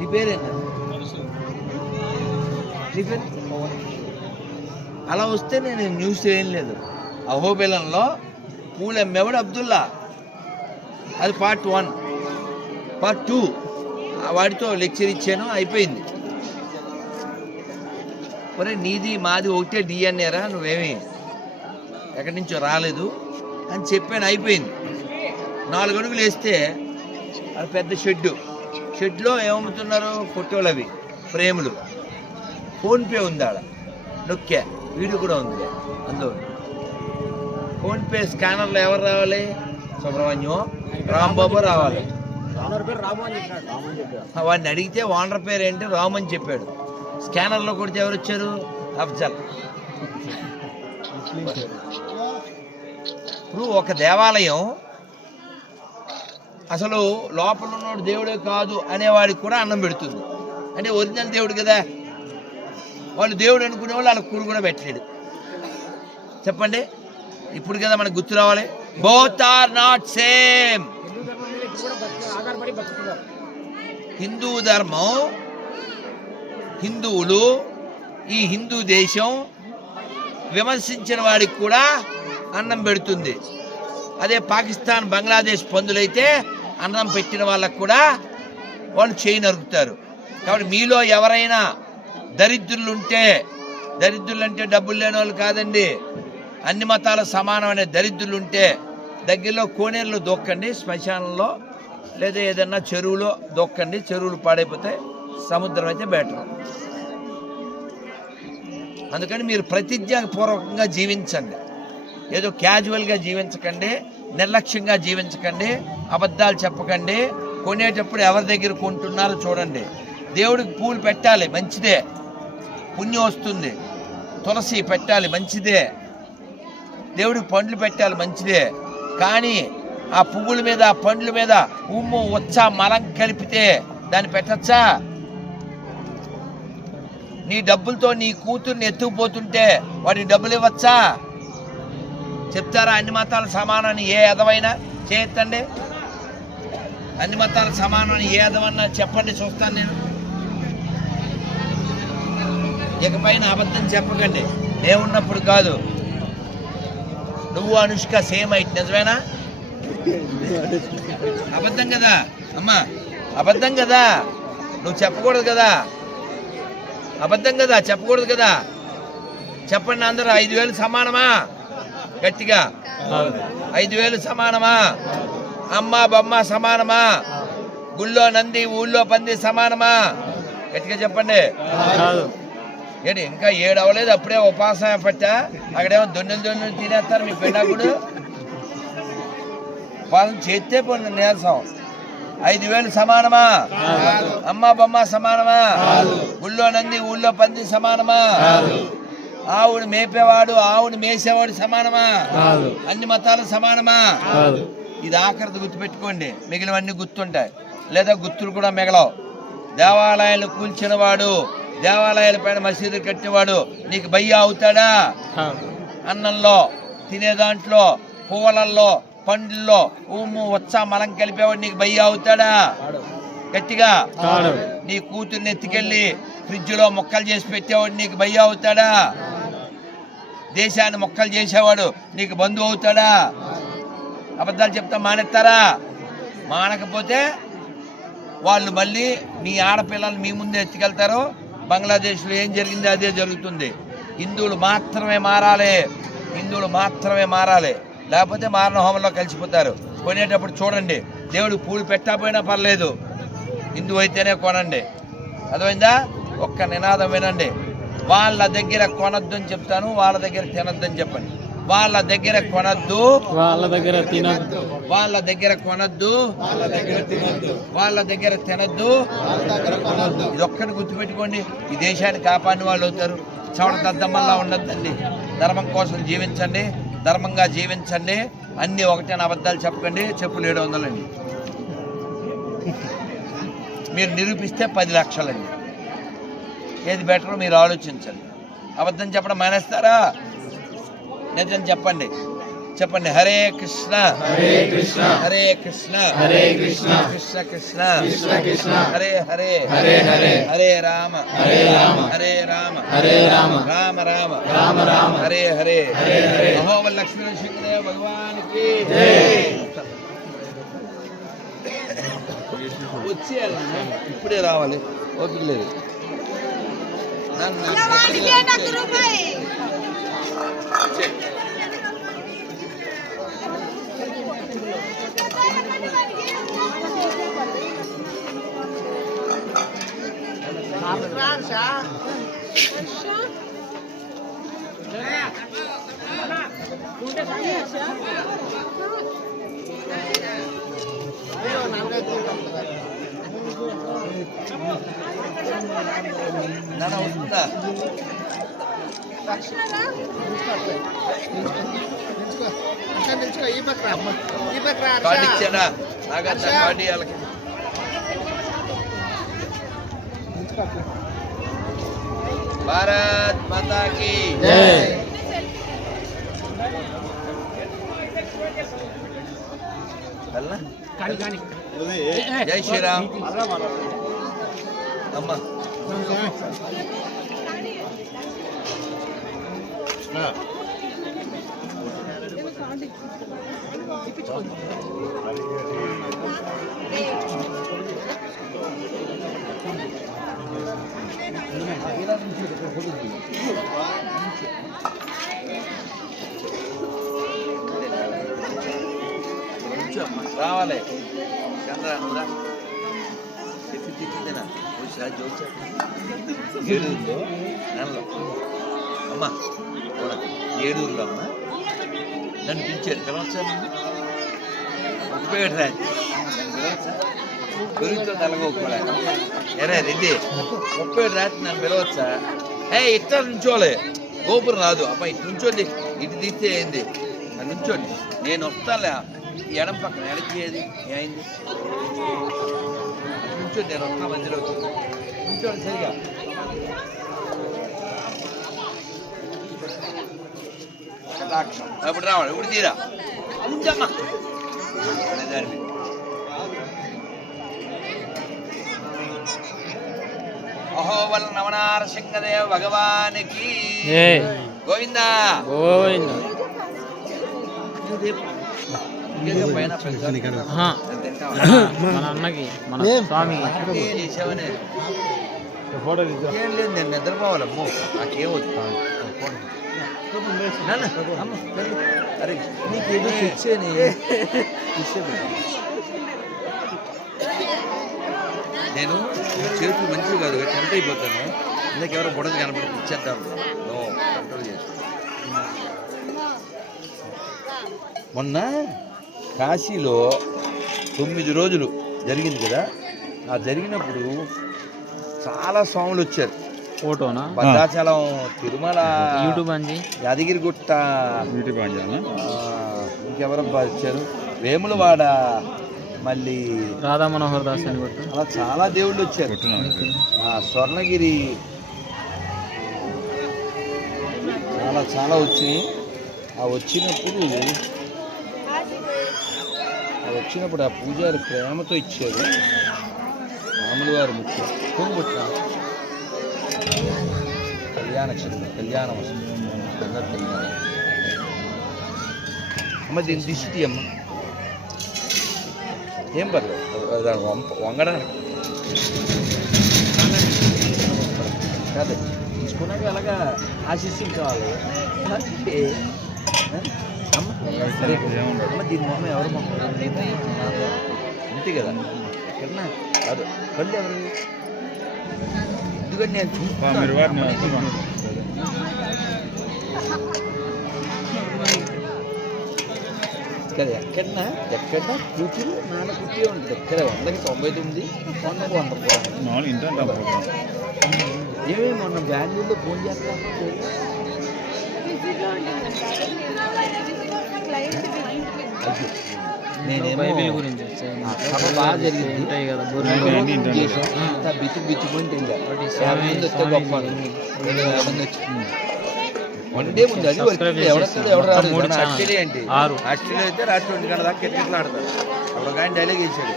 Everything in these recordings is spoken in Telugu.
నీ పేరేంటి నీ పేరు? అలా వస్తే నేను న్యూస్ ఏం లేదు. అహోబిలంలో పూలు అమ్మేవాడు అబ్దుల్లా. అది పార్ట్ వన్ పార్ట్ టూ వాడితో లెక్చర్ ఇచ్చాను అయిపోయింది. ఒరే నీది మాది ఒకటే డిఎన్ఏరా నువ్వేమి ఎక్కడి నుంచో రాలేదు అని చెప్పాను అయిపోయింది. నాలుగు అడుగులు వేస్తే అది పెద్ద షెడ్డు. షెడ్లో ఏమమ్ముతున్నారు? ఫోటోలు అవి ఫ్రేములు. ఫోన్పే ఉంది ఆడ నొక్కా. వీడియో కూడా ఉంది. అందులో. ఫోన్పే స్కానర్లో ఎవరు రావాలి? సుబ్రహ్మణ్యం. రాంబాబు రావాలి. వాడిని అడిగితే ఓనర్ పేరు ఏంటి? రామ్ అని చెప్పాడు. స్కానర్లో కొడితే ఎవరు వచ్చారు? అఫ్జల్. ఇప్పుడు ఒక దేవాలయం అసలు లోపల ఉన్నోడు దేవుడే కాదు అనేవాడికి కూడా అన్నం పెడుతుంది. అంటే ఒరిజినల్ దేవుడు కదా. వాళ్ళు దేవుడు అనుకునే వాళ్ళు వాళ్ళ కూడు కూడా పెట్టలేడు చెప్పండి? ఇప్పుడు కదా మనకు గుర్తు రావాలి. Both are not same Hindu ధర్మం హిందూ ధర్మం హిందువులు ఈ హిందూ దేశం విమర్శించిన వాడికి కూడా అన్నం పెడుతుంది. అదే పాకిస్తాన్ బంగ్లాదేశ్ పందులైతే అన్నం పెట్టిన వాళ్ళకు కూడా వాళ్ళు చేయి నరుకుతారు. కాబట్టి మీలో ఎవరైనా దరిద్రులు ఉంటే దరిద్రులు అంటే డబ్బులు లేని వాళ్ళు కాదండి. అన్ని మతాల సమానమైన దరిద్రులు ఉంటే దగ్గరలో కోనేరులో దొక్కండి శ్మశానంలో లేదా ఏదన్నా చెరువులో దొక్కండి చెరువులు పాడైపోతే సముద్రం అయితే బెటర్. అందుకని మీరు ప్రతిజ్ఞాపూర్వకంగా జీవించండి. ఏదో క్యాజువల్గా జీవించకండి. నిర్లక్ష్యంగా జీవించకండి అబద్ధాలు చెప్పకండి కొనేటప్పుడు ఎవరి దగ్గర కొంటున్నారో చూడండి. దేవుడికి పూలు పెట్టాలి మంచిదే. పుణ్యం వస్తుంది. తులసి పెట్టాలి మంచిదే. దేవుడికి పండ్లు పెట్టాలి మంచిదే. కానీ ఆ పువ్వుల మీద ఆ పండ్ల మీద ఉమ్ము వచ్చా మలం కలిపితే దాన్ని పెట్టచ్చా? నీ డబ్బులతో నీ కూతుర్ని ఎత్తుకుపోతుంటే వాడికి డబ్బులు ఇవ్వచ్చా? చెప్తారా? అన్ని మతాల సమానాన్ని ఏ ఎదవైనా చేయొద్దండి. అన్ని మతాల సమానాన్ని ఏ ఎదవన్నా చెప్పండి చూస్తాను నేను. ఇకపైన అబద్ధం చెప్పకండి. నేనున్నప్పుడు కాదు. నువ్వు అనుష్క సేమ్ అయితే నిజమేనా? అబద్ధం కదా? అమ్మా అబద్ధం కదా? నువ్వు చెప్పకూడదు కదా? అబద్ధం కదా? చెప్పకూడదు కదా? చెప్పండి అందరూ ఐదు వేలు సమానమా? గట్టిగా. ఐదు వేలు సమానమా? అమ్మ బొమ్మ సమానమా? గుళ్ళో నంది ఊళ్ళో పంది సమానమా? గట్టిగా చెప్పండి. ఏంటి ఇంకా ఏడు అవ్వలేదు అప్పుడే ఉపాసన పట్టా. అక్కడేమో దొన్నెలు దొన్నెలు తినేస్తారు మీ పెండాకుడు ఉపాసన చేస్తే పోయింది నీరసం ఐదు వేలు సమానమా? అమ్మ బొమ్మ సమానమా? ఊళ్ళో నంది ఊళ్ళో పంది సమానమా? ఆవుని మేపేవాడు ఆవుని మేసేవాడు సమానమా? అన్ని మతాలు సమానమా? ఇది ఆఖరిది గుర్తుపెట్టుకోండి. మిగిలినవన్నీ గుర్తుంటాయి. లేదా గుర్తులు కూడా మిగలవు. దేవాలయాలు కూల్చినవాడు దేవాలయాల పైన మసీదు కట్టినవాడు నీకు భయ్య అవుతాడా? అన్నంలో తినే దాంట్లో పువ్వులల్లో పండ్లలో ఉమ్ము వచ్చ మలం కలిపేవాడు నీకు భయ్య అవుతాడా? గట్టిగా. నీ కూతుర్ని ఎత్తుకెళ్ళి ఫ్రిడ్జ్లో మొక్కలు చేసి పెట్టేవాడు నీకు భయ్య అవుతాడా? దేశాన్ని మొక్కలు చేసేవాడు నీకు బంధువు అవుతాడా? అబద్ధాలు చెప్తా మానేస్తారా? మానకపోతే వాళ్ళు మళ్ళీ మీ ఆడపిల్లలు మీ ముందే ఎత్తుకెళ్తారు. బంగ్లాదేశ్లో ఏం జరిగిందో అదే జరుగుతుంది. హిందువులు మాత్రమే మారాలి. హిందువులు మాత్రమే మారాలి. లేకపోతే మారణ హోమంలో కలిసిపోతారు. కొనేటప్పుడు చూడండి. దేవుడు పూలు పెట్టకపోయినా పర్లేదు. హిందువు అయితేనే కొనండి. అర్థమైందా? ఒక్క నినాదం వినండి. వాళ్ళ దగ్గర కొనద్దు అని చెప్తాను వాళ్ళ దగ్గర తినద్దు అని చెప్పండి. వాళ్ళ దగ్గర కొనద్దు. వాళ్ళ దగ్గర తినద్దు. వాళ్ళ దగ్గర కొనద్దు. వాళ్ళ దగ్గర తినద్దు. వాళ్ళ దగ్గర తినద్దు. ఇది ఒక్కటి గుర్తుపెట్టుకోండి. ఈ దేశాన్ని కాపాడిన వాళ్ళు అవుతారు. చవడ దద్దమ్మల్లా ఉండద్దండి. ధర్మం కోసం జీవించండి. ధర్మంగా జీవించండి. అన్ని ఒకటే అబద్ధాలు చెప్పకండి. చెప్పులు ఏడు వందలండి. మీరు నిరూపిస్తే పది లక్షలండి. ఏది బెటర్ మీరు ఆలోచించండి. అబద్ధం చెప్పడం మానేస్తారా? నిజం చెప్పండి. చెప్పండి. హరే కృష్ణ. హరే కృష్ణ. హరే కృష్ణ. హరే కృష్ణ. కృష్ణ కృష్ణ. కృష్ణ కృష్ణ. హరే హరే. హరే హరే. హరే రామ. హరే రామ. హరే రామ. హరే రామ. రామ రామ. రామ రామ. హరే హరే. హరే హరే. అహోబల్ లక్ష్మీ నరసింహదేవ భగవానికి వచ్చేయాలి నాన్న. ఇప్పుడే రావాలి. ఓపిక లేదు. నన్ను- నాన్న వస్తుందా? కార్డు ఇచ్చాడా నాగంత కార్డు ఇవ్వాలి భారత్ మాతాకి? జై శ్రీరామ్. అమ్మ. రావాలి. చంద్ర నువ్వురా ఒకసారి జోక్ ఏడుగురులో? నెలలో అమ్మ పోరా. ఏడుగురులో అమ్మ. నన్ను పిలిచారు. కలవచ్చా ఉపయోగ గురితో తలగోకోలే ఎరే రెడ్డి ముప్పై రాత్రి నన్ను పిలవచ్చా ఏ ఇట్లా నుంచోలే. గోపురం రాదు. అమ్మ ఇటు నుంచోండి. ఇటు తీస్తే ఏంది? నన్ను నుంచోండి. నేను వస్తాలే. ఎడం పక్కన ఎడకి ఏది? ఏమైంది? నుంచోండి. నేను వస్తా మధ్యలో నుంచోండి సరిగా. అప్పుడు రావాలి ఇప్పుడు తీరా మీద. అహోవల్ నవనారసింహదేవ భగవానికి గోవిందా గోవింద? మన అన్నకి మన స్వామికి చేసావని ఏం లేదు నేను నిద్రపోవాలమ్మో వెళ్ళు. అరే నీకేదో తెచ్చేని తెచ్చేది. నేను చేతులు మంచివి కాదు టెంట్ అయిపోతాను. ఇందాక ఎవరో బుడద కనపడి ఇచ్చేద్దాం. నో కంట్రోల్ చేసి మొన్న కాశీలో తొమ్మిది రోజులు జరిగింది కదా. ఆ జరిగినప్పుడు చాలా స్వాములు వచ్చారు. ఫోటోనా? భద్రాచలం తిరుమల యూట్యూబ్ అండి యాదగిరిగుట్ట ఆ, ఇంకెవరబ్బా వచ్చారు. వేములవాడ మళ్ళీ రాధా మనోహర్ దాస్ అని అలా చాలా దేవుళ్ళు వచ్చారు. ఆ, స్వర్ణగిరి. చాలా చాలా వచ్చినాయి. ఆ వచ్చినప్పుడు వచ్చినప్పుడు ఆ పూజారి ప్రేమతో ఇచ్చారు. రాములు వారు ముఖ్యం. కుంగుబుట్టిన కళ్యాణ క్షేత్రం కళ్యాణం వస్తుంది కళ్యాణం అమ్మ దీని దిష్టి అమ్మ. ఏం పర్లేదు. దాని వంగడానికి కాదు తీసుకున్నాక అలాగా ఆశిస్సులు కావాలి. అమ్మ దీని మొహం ఎవరు మొహం అంతే కదా. ఎక్కడన్నా కాదు కళ్ళు ఎవరు? ఎందుకంటే నేను చూస్తాను కదా ఎక్కడన్నా? ఎక్కడన్నా? కూతురు నాన్న కుట్టే ఉంటుంది ఎక్కడ వందకి తొంభై తొమ్మిది. వందకి వంద ఏమేమి మొన్న బెంగళూరులో ఫోన్ చేస్తా నేనేమో బైబిల్ గురించి సభ బాగా జరిగింది. ఉంటాయి కదా బిచ్చు బిచ్చుకుంటే మంది గొప్ప అది. ఎవడు. ఆస్ట్రేలియా ఏంటి. ఆస్ట్రేలియా అయితే రాత్రి ఒంటి గంట దాకా క్రికెట్లు ఆడతారు. అప్పుడు కానీ డైలాగ్ వేసాడు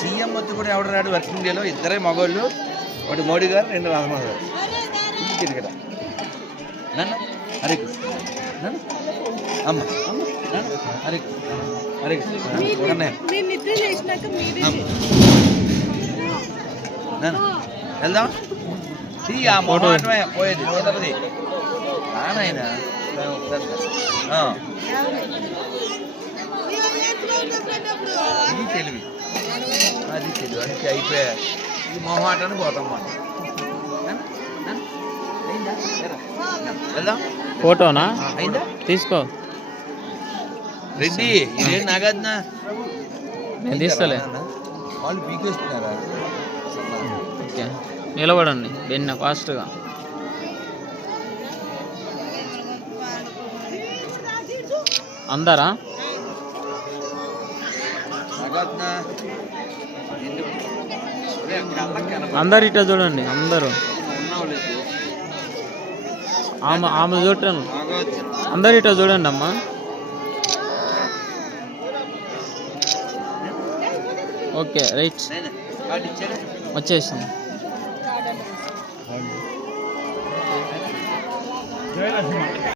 సీఎం వచ్చి కూడా ఎవడు రాడు వెస్ట్ ఇండియాలో ఇద్దరే మగోళ్ళు ఒకటి మోడీ గారు రెండు రాజమోహన్ గారు. క్రికెట్ నాన్న హరే కృష్ణ నాన్న. అమ్మ. నాన్న వెళ్దాం. ఆ మొహమాటమే పోయేది కుదరది నాయన ఇది తెలివి. అది తెలివి అందుకే అయిపోయా. ఈ మొహమాటాన్ని పోతాం మనం. వెళ్దాం. ఫోటోనా? అయిందా? తీసుకో. రెడ్డి ఇదేం నాగార్జున? నేను తీస్తలే. వాళ్ళు పీకేస్తున్నారా? ఓకే. నిలబడండి బెన్న ఫాస్ట్గా. అందరా? అందరు ఇట్లా చూడండి అందరూ. ఆమె ఆమె చూడండి. నాగార్జున. అందరు ఇట్లా చూడండి అమ్మా ఓకే రైట్? వచ్చేసింది. జయలక్ష్మి